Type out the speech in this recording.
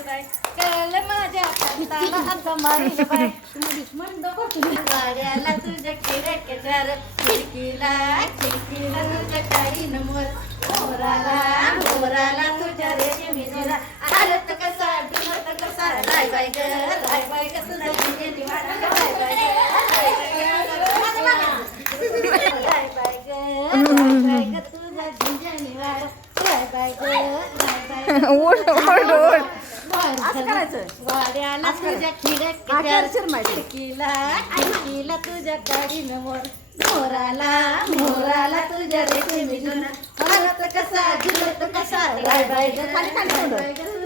bye कळलं माझ्या कांताला आता मारील बाय वाड्याला तुझ्या खिडकीदार खिडकीला खिडकीला तुझ्या काळीन मोर मोराला तुझ्या रेशमी जिरा आरत कसा ढुमत कसा राय बाय ग कसं तुझे निवाडा राय बाय ग तुझा झिंजा निवाडा राय बाय ग असं करायचं वाड्याला तुझ्या खिडकीला खिडकीला तुझ्या काळीन मोर मोराला तुझ्या रेशमी जुना हलत कसा झुलत कसा राय बाय ग खाली